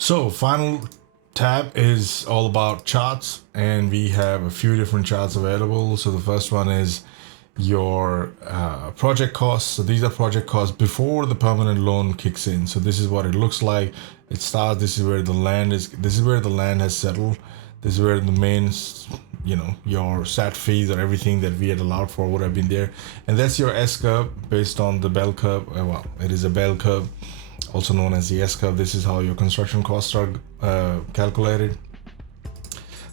So final tab is all about charts, and we have a few different charts available. So the first one is your project costs. So these are project costs before the permanent loan kicks in. So this is what it looks like. It starts. This is where the land is. This is where the land has settled. This is where the main, your stat fees or everything that we had allowed for would have been there. And that's your S curve based on the bell curve. Well, it is a bell curve, also known as the S curve. This is how your construction costs are calculated.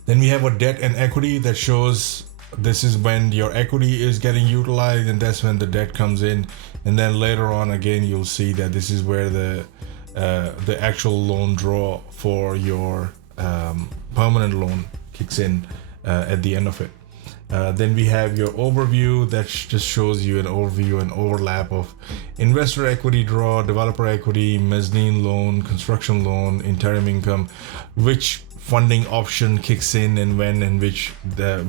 Then we have a debt and equity that shows this is when your equity is getting utilized, and that's when the debt comes in. And then later on, again, you'll see that this is where the actual loan draw for your permanent loan kicks in at the end of it. Then we have your overview that just shows you an overview and overlap of investor equity draw, developer equity, mezzanine loan, construction loan, interim income, which funding option kicks in and when, and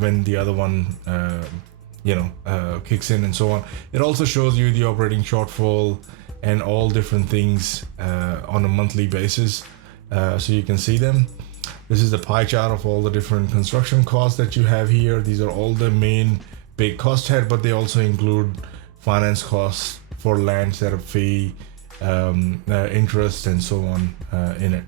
when the other one kicks in, and so on. It also shows you the operating shortfall and all different things on a monthly basis, so you can see them. This is the pie chart of all the different construction costs that you have here. These are all the main big cost head, but they also include finance costs for land setup fee, interest, and so on in it.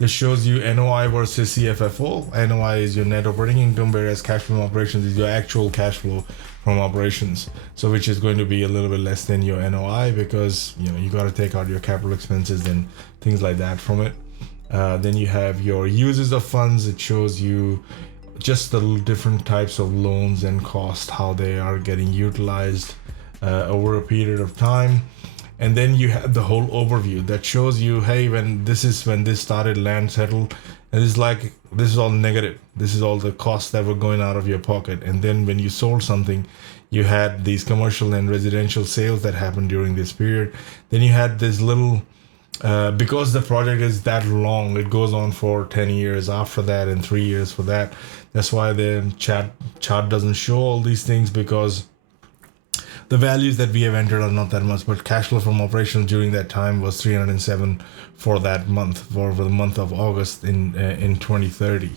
This shows you NOI versus CFFO. NOI is your net operating income, whereas cash from operations is your actual cash flow from operations. So which is going to be a little bit less than your NOI because you got to take out your capital expenses and things like that from it. Then you have your uses of funds. It shows you just the different types of loans and costs, how they are getting utilized over a period of time. And then you have the whole overview that shows you, hey, when this started, land settled, and it's like, this is all negative. This is all the costs that were going out of your pocket. And then when you sold something, you had these commercial and residential sales that happened during this period. Then you had this little, because the project is that long, it goes on for 10 years after that and 3 years for that. That's why the chart doesn't show all these things, because the values that we have entered are not that much, but cash flow from operations during that time was 307 for that month, for the month of August in 2030.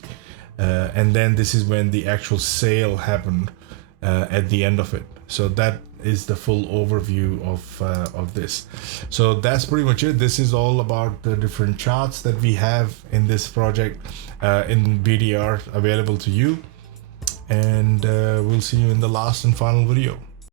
And then this is when the actual sale happened at the end of it. So that is the full overview of this. So that's pretty much it. This is all about the different charts that we have in this project in BDR available to you. And we'll see you in the last and final video.